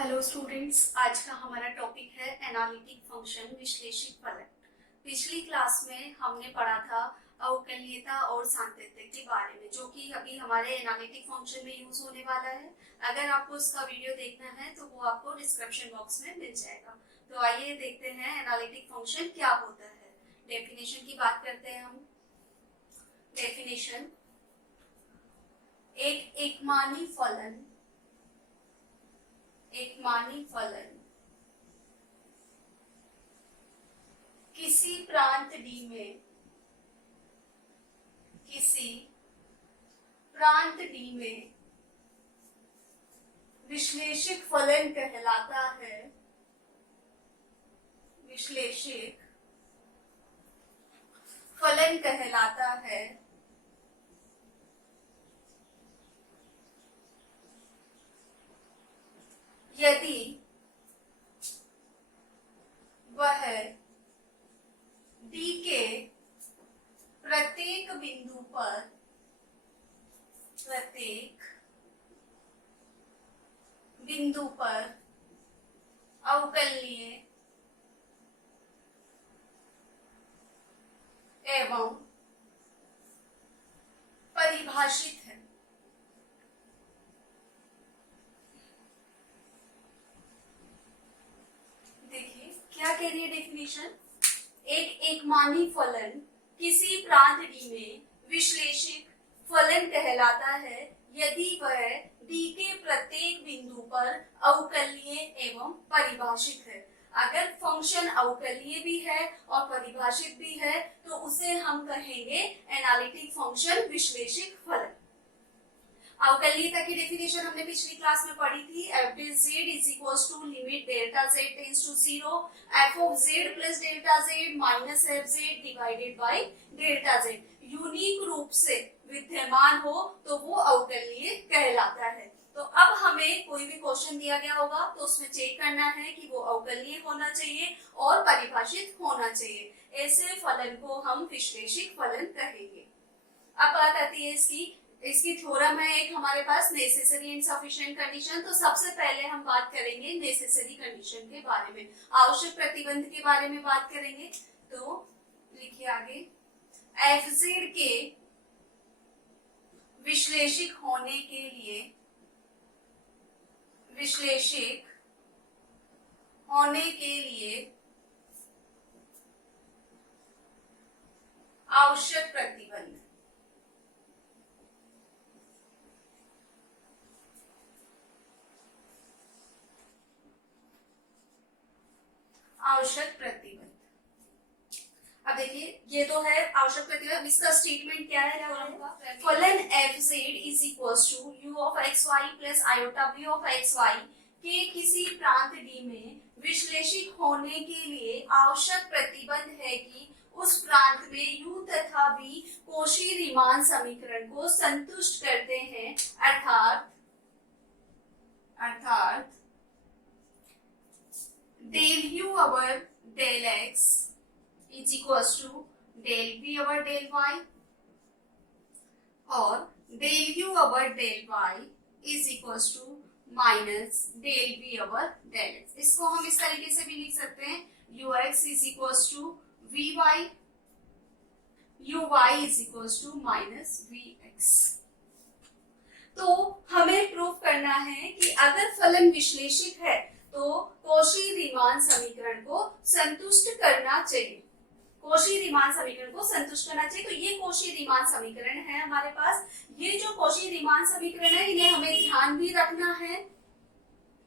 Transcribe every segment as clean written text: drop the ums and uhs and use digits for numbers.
Hello students, आज का हमारा टॉपिक है एनालिटिक फंक्शन विश्लेषिक फलन। पिछली क्लास में हमने पढ़ा था अवकलनीयता और सांतत्य के बारे में, जो कि अभी हमारे एनालिटिक फंक्शन में यूज होने वाला है। अगर आपको उसका वीडियो देखना है तो वो आपको डिस्क्रिप्शन बॉक्स में मिल जाएगा। तो आइए देखते हैं एनालिटिक फंक्शन क्या होता है। डेफिनेशन की बात करते हैं हम। डेफिनेशन: एकमानी फलन किसी प्रांत D में विश्लेषिक फलन कहलाता है। विश्लेषिक फलन कहलाता है यदि वह D के प्रत्येक बिंदु पर अवकलनीय एवं परिभाषित है। देखिए क्या कह रही है डेफिनेशन। एकमानी फलन किसी प्रांत D में विश्लेषिक फलन कहलाता है यदि वह D के प्रत्येक बिंदु पर अवकलनीय एवं परिभाषित है। अगर फंक्शन अवकलनीय भी है और परिभाषित भी है तो उसे हम कहेंगे एनालिटिक फंक्शन विश्लेषिक फलन। अवकलनीयता की डेफिनेशन हमने पिछली क्लास में पढ़ी थी। f z is equals to limit delta z tends to 0 f of z plus delta z minus f z divided by delta z unique रूप से विद्यमान हो तो वो अवकलनीय कहलाता है। तो अब हमें कोई भी क्वेश्चन दिया गया होगा तो उसमें चेक करना है कि वो अवकलनीय होना चाहिए और परिभाषित होना चाहिए। ऐसे फलन को हम विश्लेषिक फलन कहेंगे। अब बात आती है इसकी थ्योरम है एक हमारे पास, नेसेसरी एंड सफिशिएंट कंडीशन। तो सबसे पहले हम बात करेंगे नेसेसरी कंडीशन के बारे में, आवश्यक प्रतिबंध के बारे में बात करेंगे। तो लिखिए आगे, fz के विश्लेषिक होने के लिए आवश्यक प्रतिबंध। आवश्यक प्रतिबंध। अब देखिए ये तो है आवश्यक प्रतिबंध। इसका स्टेटमेंट क्या है? फलन fz is equals to u of xy plus iota v of xy के किसी प्रांत D में विश्लेषिक होने के लिए आवश्यक प्रतिबंध है कि उस प्रांत में u तथा v कोशी-रीमान समीकरण को संतुष्ट करते हैं, अर्थात del u over del x is equals to del v over del y और del u over del y is equals to minus del v over del x। इसको हम इस तरीके से भी लिख सकते हैं, ux is equals to vy, uy is equals to minus vx। तो हमें प्रूफ करना है कि अगर फलन विश्लेषिक है तो कोशी-रीमान समीकरण को संतुष्ट करना चाहिए। कोशी-रीमान समीकरण को संतुष्ट करना चाहिए। तो ये कोशी-रीमान समीकरण है हमारे पास। ये जो कोशी-रीमान समीकरण है इन्हें हमें ध्यान भी रखना है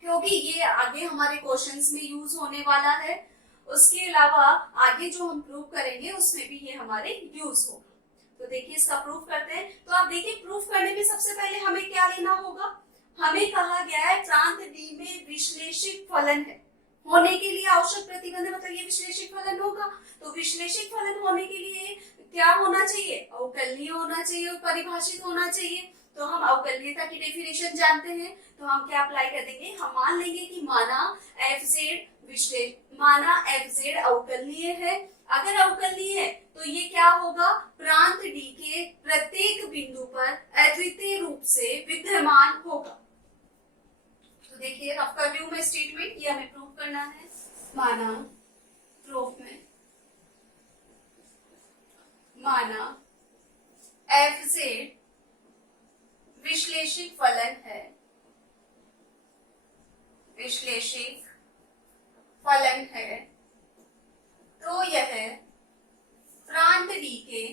क्योंकि ये आगे हमारे क्वेश्चंस में यूज होने वाला है। उसके अलावा आगे जो हम प्रूफ करेंगे उसमें भी ये हमारे यूज होगा। तो देखिए इसका प्रूफ करते हैं। तो आप देखिए प्रूफ करने में सबसे पहले हमें क्या लेना होगा। हमें कहा गया है प्रांत D में विश्लेषिक फलन है, होने के लिए आवश्यक प्रतिबंध मतलब ये विश्लेषिक फलन होगा। तो विश्लेषिक फलन होने के लिए क्या होना चाहिए? अवकलनीय होना चाहिए और परिभाषित होना चाहिए। तो हम अवकलनीयता की डेफिनेशन जानते हैं तो हम क्या अप्लाई कर देंगे। हम मान लेंगे कि माना fz अवकलनीय है। अगर अवकलनीय है तो ये क्या होगा? प्रांत D के प्रत्येक बिंदु पर अद्वितीय रूप से विद्यमान होगा। देखिए रफ कर रही हूं मैं स्टेटमेंट, ये हमें प्रूव करना है। माना प्रूफ में माना एफ जेड विश्लेषिक फलन है, विश्लेषिक फलन है, तो यह प्रांत डी के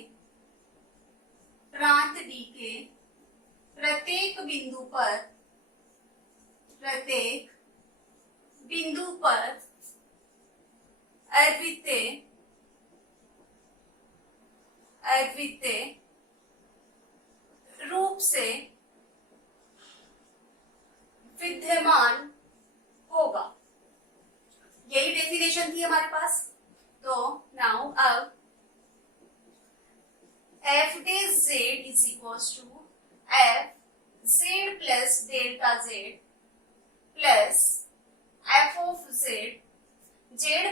प्रत्येक बिंदु पर अद्वितीय रूप से विद्यमान होगा। यही डेफिनेशन थी हमारे पास। तो नाउ अब f d z is equals to f Z plus delta z plus f of Z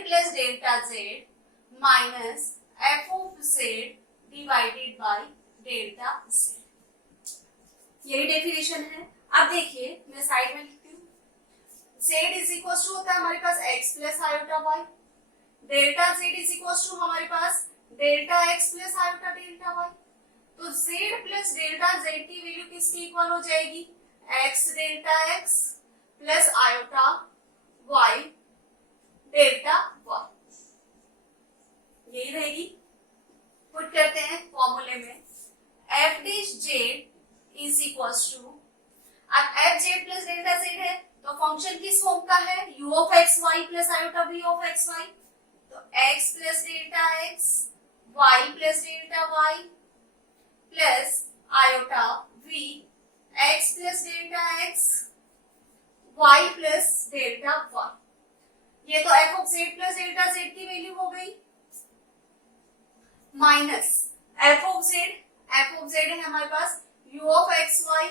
plus delta z minus F of z divided by delta z. यही डेफिनेशन है। अब देखिए मैं साइड में लिखती हूँ, जेड इज इक्वल टू होता है हमारे पास X plus iota Y, delta Z is equal to हमारे पास delta x plus iota delta Y. तो जेड प्लस डेल्टा जेड की वैल्यू किसकी इक्वल हो जाएगी, X delta x plus iota Y delta Y, यही रहेगी। पुट करते हैं फॉर्मूले में, F dash Z is equal to, अब F Z plus delta Z है तो फंक्शन किस फॉर्म का है, U of x Y plus iota we of x Y. तो X plus delta x Y plus delta Y plus iota we x plus delta x Y plus delta Y. ये तो F of Z plus delta Z की value हो गई, minus F of Z है हमारे पास U of x Y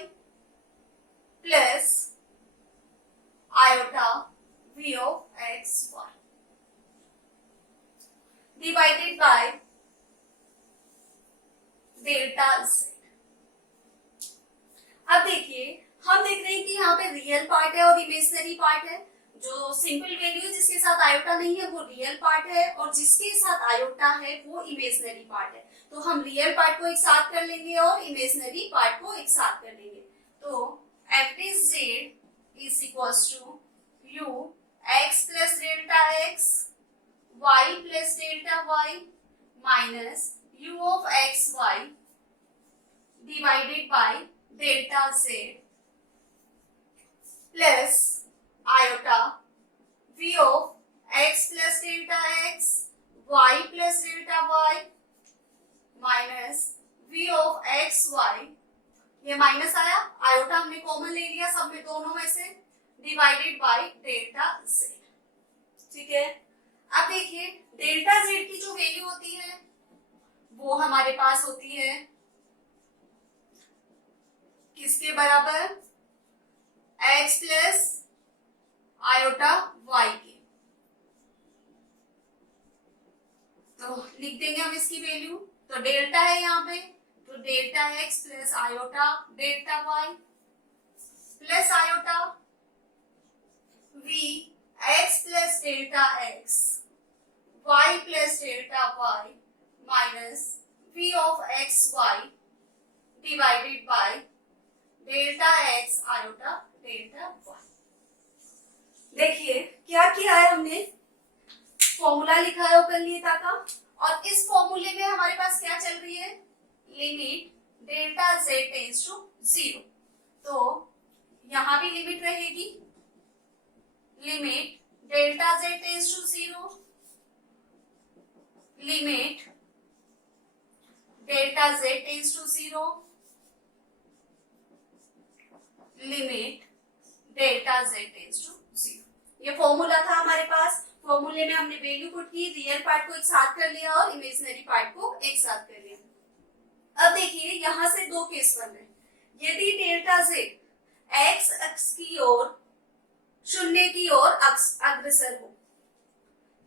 plus iota we of x Y divided by delta Z. अब देखिए हम देख रहे हैं कि यहाँ पे रियल पार्ट है और इमेजिनरी पार्ट है। जो सिंपल वैल्यू है जिसके साथ आयोटा नहीं है वो रियल पार्ट है, और जिसके साथ आयोटा है वो इमेजिनरी पार्ट है। तो हम रियल पार्ट को एक साथ कर लेंगे और इमेजिनरी पार्ट को एक साथ कर लेंगे। तो f dash Z is equals to u x plus delta x Y plus delta y minus u of x Y divided by delta z plus iota we of x plus delta x Y plus delta y minus v of x y, ये minus आया, iota हमने common ले लिया सब में, दोनों में से, डिवाइडेड बाय डेल्टा जेड। ठीक है। अब देखिए डेल्टा जेड की जो वैल्यू होती है वो हमारे पास होती है किसके बराबर, एक्स प्लस आयोटा वाई के। तो लिख देंगे हम इसकी वैल्यू, तो डेल्टा है यहाँ पे, तो delta x plus iota delta Y plus iota we x plus delta x Y plus delta y minus v of x Y divided by delta x iota delta y. देखिए क्या किया है हमने, फॉर्मूला लिखा है उपरलियता का, और इस फॉर्मूले में हमारे पास क्या चल रही है, limit delta z tends to 0। तो यहां भी लिमिट रहेगी, limit delta z tends to 0, limit delta z tends to 0, limit delta z tends to 0। ये फॉर्मूला था हमारे पास। फॉर्मूले में हमने वैल्यू पुट की, रियल पार्ट को एक साथ कर लिया और इमेजिनरी पार्ट को एक साथ कर लिया। अब देखिए यहां से दो केस बन रहे हैं। यदि डेल्टा जेड एक्स अक्ष की ओर शून्य की ओर अग्रसर हो,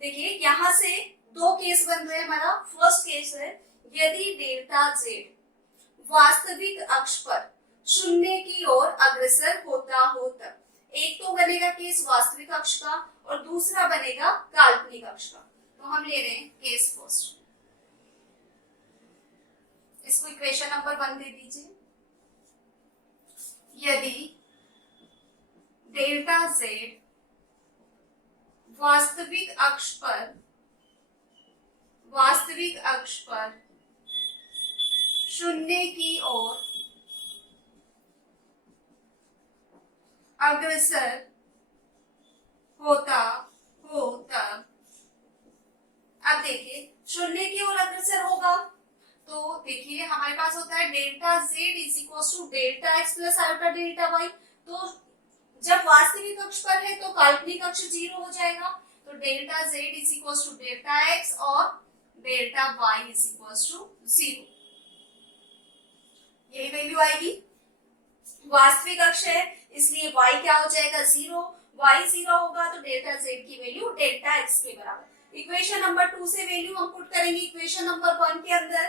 देखिए यहां से दो केस बन रहे हैं। हमारा फर्स्ट केस है यदि डेल्टा जेड वास्तविक अक्ष पर शून्य की ओर अग्रसर होता हो तब, एक तो बनेगा केस वास्तविक अक्ष का और दूसरा बनेगा काल्पनिक अक्ष का। तो हम ले रहे हैं केस फर्स्ट। इसको इक्वेशन नंबर 1 दे दीजिए। यदि डेल्टा z वास्तविक अक्ष पर शून्य की ओर अग्रसर होता हो तब, अब देखिए शून्य की ओर अग्रसर होगा तो देखिए हमारे पास होता है delta z is equal to delta x plus iota delta Y. तो जब वास्तविक अक्ष पर है तो काल्पनिक अक्ष 0 हो जाएगा, तो delta z is equal to delta X और delta Y is equal to 0। यही वैल्यू आएगी। वास्तविक अक्ष है इसलिए y क्या हो जाएगा 0, y 0 होगा तो डेल्टा z की वैल्यू डेल्टा x के बराबर। इक्वेशन नंबर 2 से वैल्यू हम पुट करेंगे इक्वेशन नंबर 1 के अंदर।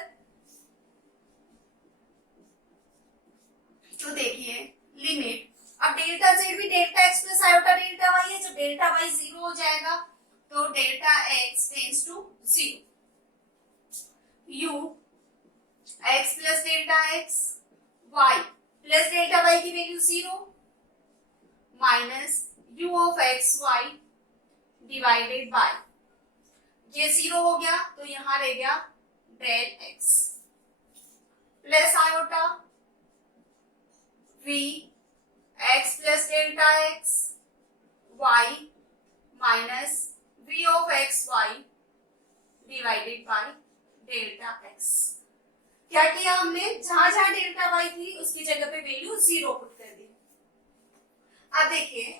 तो देखिए लिमिट, अब डेल्टा z भी delta x plus iota delta y है, जब डेल्टा y 0 हो जाएगा तो delta x tends to 0, u x plus delta x y plus delta y की value 0 minus u of x Y divided by, ये 0 हो गया तो यहां रह गया del x plus iota v x plus delta x y minus v of x Y divided by delta x। क्या किया हमने, जहां जहां डेल्टा y थी उसकी जगह पे वैल्यू 0 पुट कर दी। अब देखिए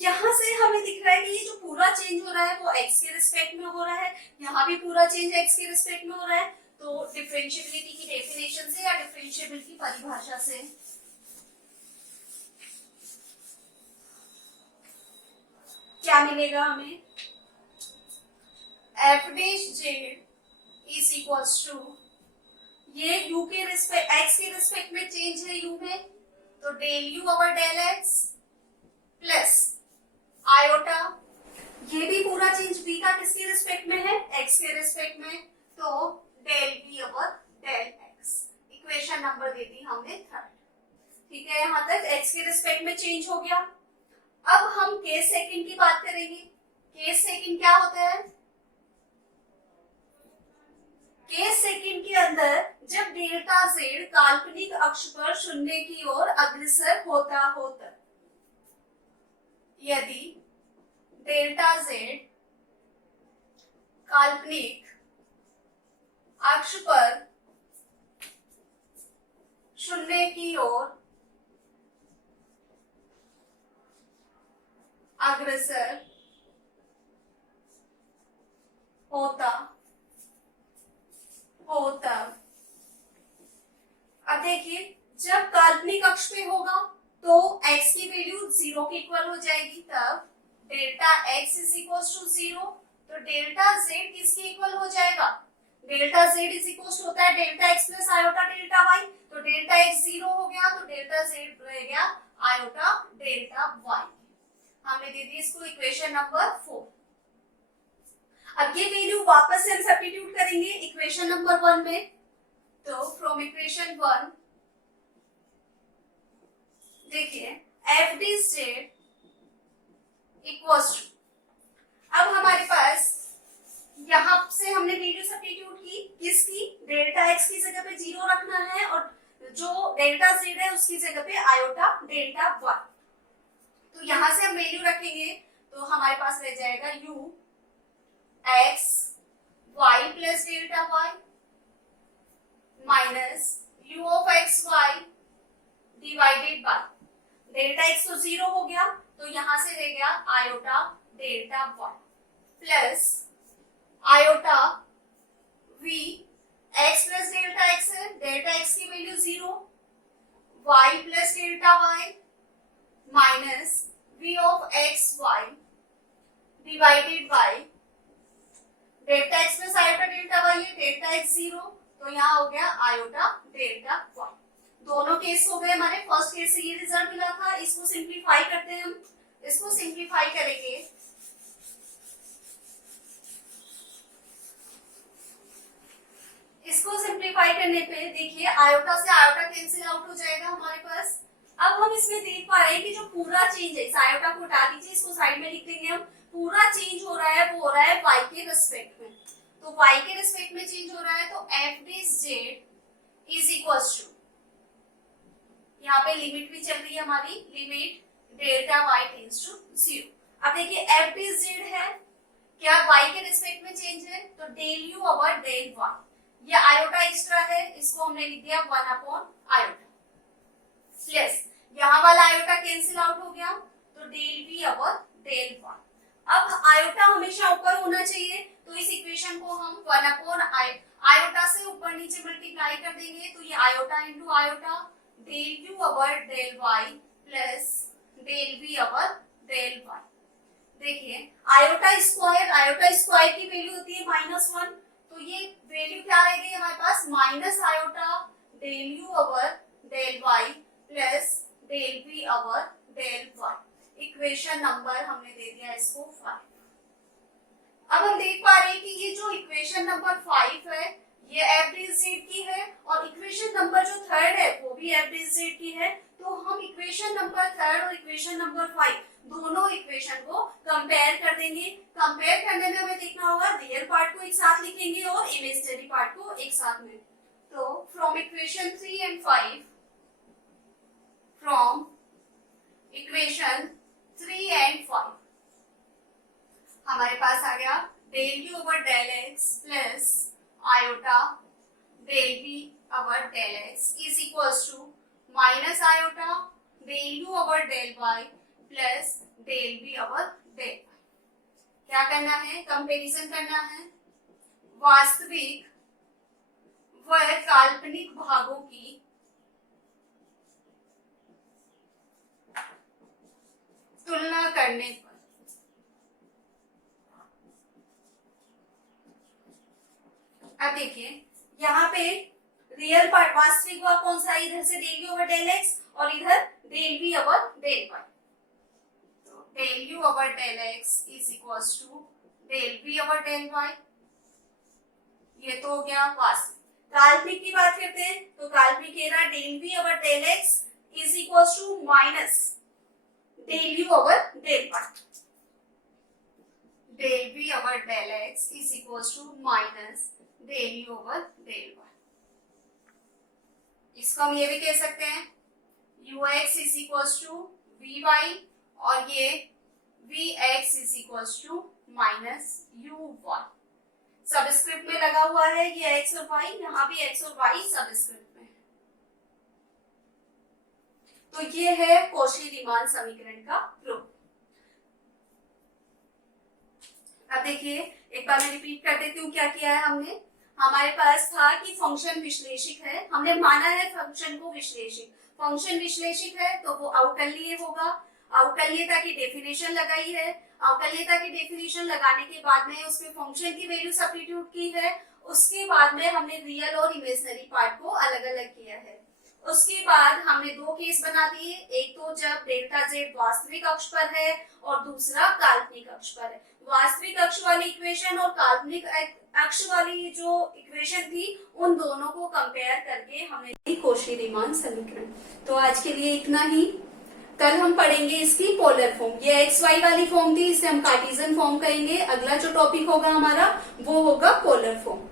यहां से हमें दिख रहा है कि ये जो पूरा चेंज हो रहा है वो x के रिस्पेक्ट में हो रहा है, यहाँ भी पूरा चेंज x के रिस्पेक्ट में हो रहा है। तो डिफरेंशिएबिलिटी की डेफिनेशन से या डिफरेंशिएबिलिटी की परिभाषा से क्या मिलेगा हमें, f dash z is equals to, ये u के रिस्पेक्ट x के रिस्पेक्ट में चेंज है u में, तो del u over del x plus iota, ये भी पूरा चेंज v का किसके रिस्पेक्ट में है, x के रिस्पेक्ट में, तो del v over del x। Equation number दे दी हमने 3। ठीक है, यहां तक x के रिस्पेक्ट में चेंज हो गया। अब हम केस सेकंड की बात करेंगे। केस सेकंड क्या होता है, केस सेकंड के अंदर जब डेल्टा z काल्पनिक अक्ष पर शून्य की ओर अग्रसर होता हो तब, यदि डेल्टा z काल्पनिक अक्ष पर शून्य की ओर अग्रसर होता हो तब, अब देखिए जब काल्पनिक अक्ष पे होगा तो x की वैल्यू 0 के इक्वल हो जाएगी, तब delta x is equal to 0, तो डेल्टा z किसके इक्वल हो जाएगा, डेल्टा z इज इक्वल होता है delta x plus iota delta y, तो डेल्टा x 0 हो गया तो डेल्टा z रह गया आयोटा डेल्टा y। हमने दे दी इसको इक्वेशन नंबर 4। अब ये वैल्यू वापस से हम सब्स्टिट्यूट करेंगे इक्वेशन नंबर 1 में, तो फ्रॉम इक्वेशन 1 देखिए f dash z equals to, अब हमारे पास यहां से हमने वैल्यू सब्स्टिट्यूट की, किसकी, डेल्टा x की जगह पे 0 रखना है और जो डेल्टा z है उसकी जगह पे आयोटा डेल्टा y। तो यहां से हम वैल्यू रखेंगे तो हमारे पास रह जाएगा u x y plus delta y minus u of x Y divided by, delta x तो 0 हो गया तो यहां से रह गया iota delta y plus iota v x plus delta x है, डेल्टा x की value 0, y plus delta y minus v of x Y divided by, delta x plus iota delta y है, डेल्टा x 0 तो यहाँ हो गया iota delta y। दोनों case हो गए हमारे। फर्स्ट केस से ये रिजल्ट मिला था, इसको सिंप्लीफाई करते हैं हम। इसको सिंप्लीफाई करेंगे, इसको सिंप्लीफाई करने पे देखिए आयोटा से आयोटा कैंसिल आउट हो जाएगा हमारे पास। अब हम इसमें देख पा रहे हैं कि जो पूरा चेंज है, इस आयोटा को हटा दीजिए, इसको साइड में लिख देंगे हम। पूरा चेंज हो रहा है वो हो रहा है y के रिस्पेक्ट में। तो y के रिस्पेक्ट में चेंज हो रहा है, तो f d z is equal to, यहाँ पे लिमिट भी चल रही है हमारी, limit delta y tends to 0। अब देखिए एफ डी जेड है, क्या y के रिस्पेक्ट में चेंज है, तो del u over del y। ये आयोटा एक्स्ट्रा है, इसको हमने लिख दिया 1 अपॉन आयोटा, प्लस यहाँ वाला आयोटा कैंसिल आउट हो गया, तो del v over del y। अब आयोटा हमेशा ऊपर होना चाहिए, तो इस इक्वेशन को हम 1 अपॉन आयोटा से ऊपर नीचे मल्टीप्लाई कर देंगे, तो ये iota into iota del u over del y plus del v over del y। देखिए आयोटा स्क्वायर की वैल्यू होती है -1, तो ये वैल्यू क्या रह गई हमारे पास, minus iota del u over del y plus del v over del y। Equation number हमने दे दिया इसको 5। अब हम देख पा रहे हैं कि ये जो इक्वेशन नंबर 5 है ये एफ डी जेड की है, और इक्वेशन नंबर जो थर्ड है वो भी एफ डी जेड की है। तो हम इक्वेशन नंबर थर्ड और इक्वेशन नंबर 5 दोनों इक्वेशन को कंपेयर कर देंगे। कंपेयर करने में हमें देखना होगा रियल पार्ट को एक साथ लिखेंगे और इमेजिनरी पार्ट को एक साथ में। तो from equation 3 and 5, from equation 3 and 5 हमारे पास आ गया del you over del x plus iota del we over del x is equal to minus iota del you over del y plus del we over del y. क्या करना है, comparison करना है वास्तविक व काल्पनिक भागों की तुलना करने पर। अब देखिए यहाँ पे रियल पार्ट वास्तविक हुआ कौन सा, इधर से del you over del X और इधर del we over del Y. तो del you over del x is equal to del we over del Y, ये तो हो गया वास्तविक। काल्पनिक की बात करते हैं, तो काल्पनिक कह रहा del we over del x is equal to minus del you over del y. Del we over del x is equal to minus del you over del y. इसको हम ये भी कह सकते हैं u x is equal to v y, और ये v x is equal to minus u y. Subscript में लगा हुआ है ये एक्स और वाई, यहाँ भी एक्स और वाई सबस्क्रिप्ट में है। तो ये है कौशी-रीमान समीकरण का प्रूफ। अब देखिए एक बार मैं रिपीट कर देती हूँ क्या किया है हमने। हमारे पास था कि फंक्शन विश्लेषिक है, हमने माना है फंक्शन को विश्लेषिक। फंक्शन विश्लेषिक है तो वो अवकलनीय होगा। अवकलनीयता की डेफिनेशन लगाई है, अवकलनीयता की डेफिनेशन लगाने के बाद में उसमें फंक्शन की वैल्यू सब्स्टिट्यूट की है। उसके बाद में हमने रियल और इमेजिनरी पार्ट को अलग अलग किया है। उसके बाद हमने दो केस बना दिए, एक तो जब डेल्टा जेड वास्तविक अक्ष पर है और दूसरा काल्पनिक अक्ष पर है। वास्तविक अक्ष वाली इक्वेशन और काल्पनिक अक्ष वाली जो इक्वेशन थी उन दोनों को कंपेयर करके हमने कौशी-रीमान समीकरण। तो आज के लिए इतना ही। कल हम पढ़ेंगे इसकी पोलर फॉर्म। ये एक्स वाई वाली फॉर्म थी, इसे हम कार्टेशियन फॉर्म करेंगे। अगला जो टॉपिक होगा हमारा वो होगा पोलर फॉर्म।